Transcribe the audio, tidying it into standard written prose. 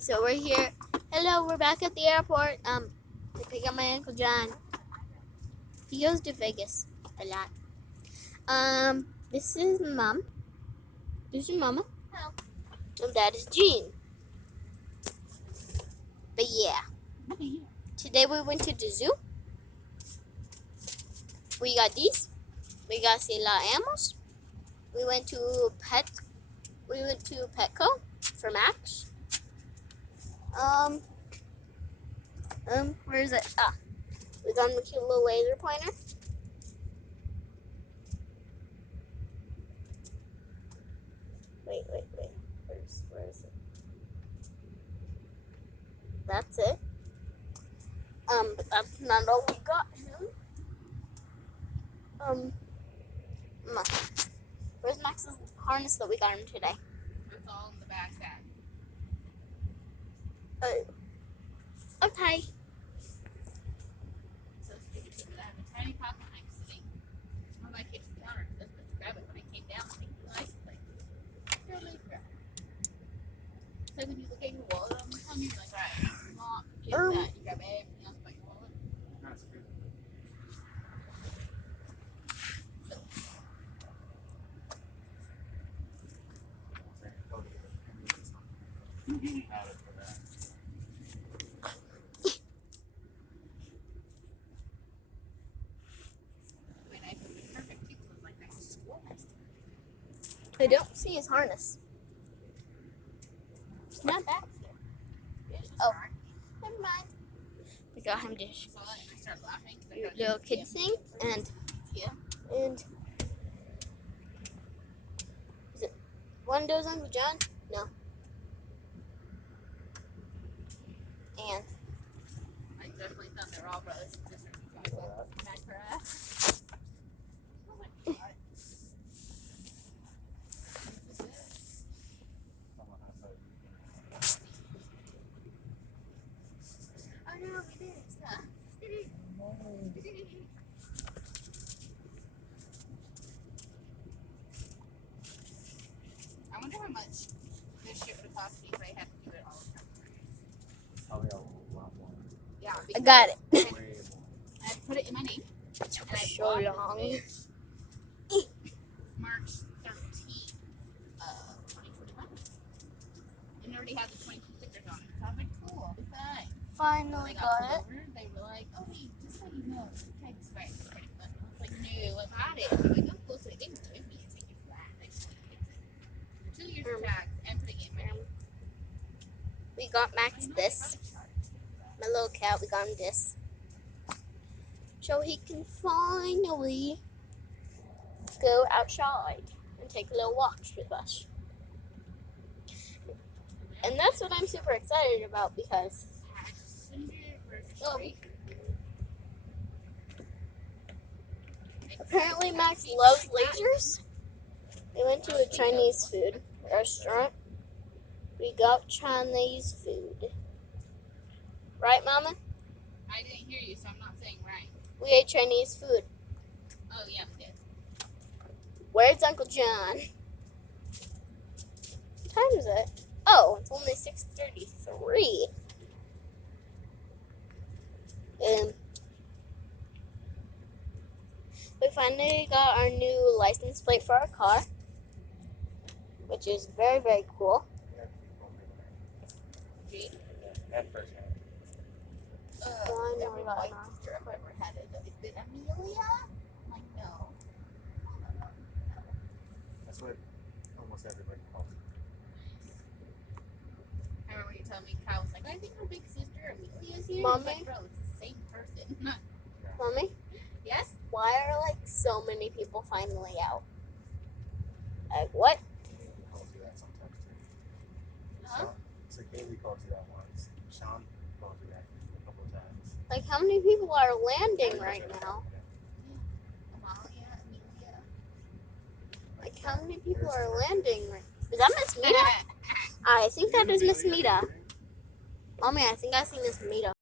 So we're here. Hello, we're back at the airport. To pick up my Uncle John. He goes to Vegas a lot. This is Mom. This is Mama. Hello. And that is Jean. But yeah. Today we went to the zoo. We got these. We got a lot of animals. We went to Petco for Max. Where is it? We got him a cute little laser pointer. Wait. Where is it? That's it. But that's not all we got him. Where's Max's harness that we got him today? It's all in the backpack. Okay. So stupid because I have a tiny pocket knife sitting on my kitchen counter. I was supposed to grab it when I came down. I think you really grab it. So when you look at your wallet on the phone, you're like, right, not just that. You grab everything else but your wallet. That's good. I don't see his harness. It's not back there. Oh, never mind. We got him dish. Your little kid thing and is it one of those Uncle John? No. And I definitely thought they were all brothers and sisters. Smack her ass. Oh my God. Oh no, we did. I wonder how much this shit would cost me if I had to do it all the time. Probably a lot more. Yeah, I got it. Way more. I had to put it in my name. It's And I so bought long. this March 13th, 2021. And it already had the 22 stickers on it. So I was like, cool, I'll be fine. Finally They got it. delivered. They were like, oh, hey, just so you know, the tag expires pretty much. I was like, no, I got it. I'm like, oh, cool. So they didn't give me a ticket for that. They just wanted to fix it. 2 years of tags and putting it in my name. We got Max this. My little cat, we got him this. So he can finally go outside and take a little walk with us. And that's what I'm super excited about because apparently Max loves lasers. We went to a Chinese food restaurant. We got Chinese food. Right, Mama? I didn't hear you, so I'm not saying right. We ate Chinese food. Oh, yeah, we did. Where's Uncle John? What time is it? Oh, it's only 6:33. We finally got our new license plate for our car, which is very, very cool. Gee. At first hand. Finally Every got white mine. sister I've ever had is it Amelia? I'm like, no. That's what almost everybody calls it. I remember you telling me Kyle was like, I think her big sister Amelia's here. Mommy? I was like, bro, it's the same person. Mommy, Yes? why are like so many people finally out? Like what? Haley calls you that sometimes too. Huh? Sean, it's like Haley calls you that once. Sean calls you that a couple of times. Like how many people are landing right now? Amalia, Amelia. Like how many people are landing right? Is that Miss Mita? I think that is Miss Mita. Mommy, I think I see Miss Mita.